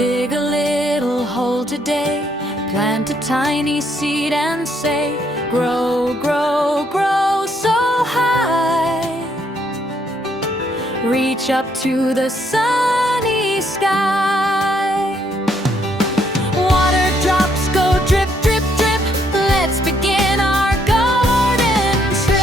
Dig a little hole today, plant a tiny seed and say, grow, grow, grow so high. Reach up to the sunny sky. Water drops go drip, drip, drip. Let's begin our garden trip.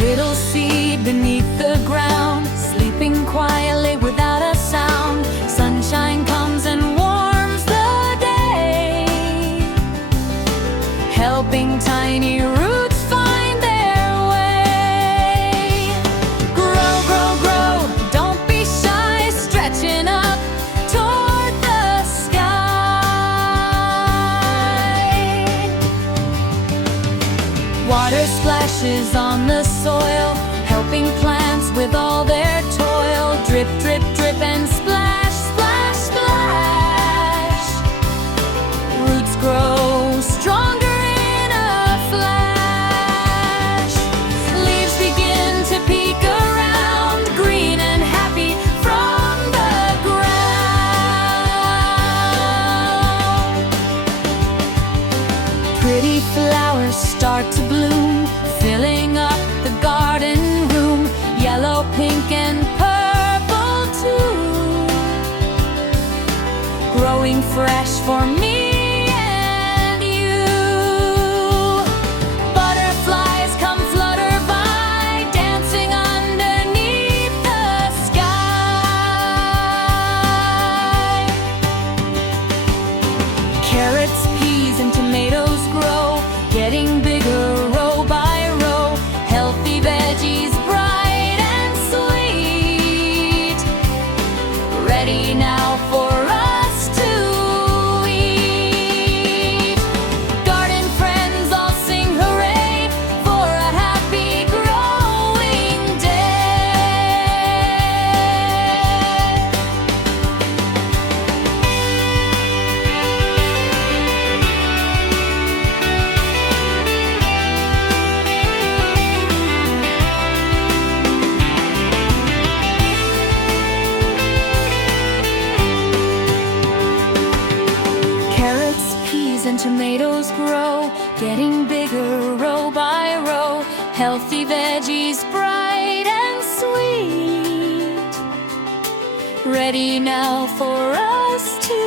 Little seed beneath the ground, sleeping quietly without a sound. Sunshine comes and warms the day, helping tiny roots find their way. Grow, grow, grow, don't be shy, stretching up toward the sky. Water splashes on the soil, helping plants with all their toil. Drip, drip, drip and splash, splash, splash. Roots grow stronger in a flash. Leaves begin to peek around, green and happy from the ground. Pretty flowers start to bloom, filling up the garden room. Yellow, pink and purple too, growing fresh for me and you. Butterflies come flutter by, dancing underneath the sky. Carrots, peas and tomatoes grow, getting bigger row by row. Healthy veggies, bright and sweet, ready now for us to eat. Garden friends all sing hooray for a happy growing day. Carrots, peas and tomatoes grow, getting bigger row by row. Healthy veggies, bright and sweet, ready now for us to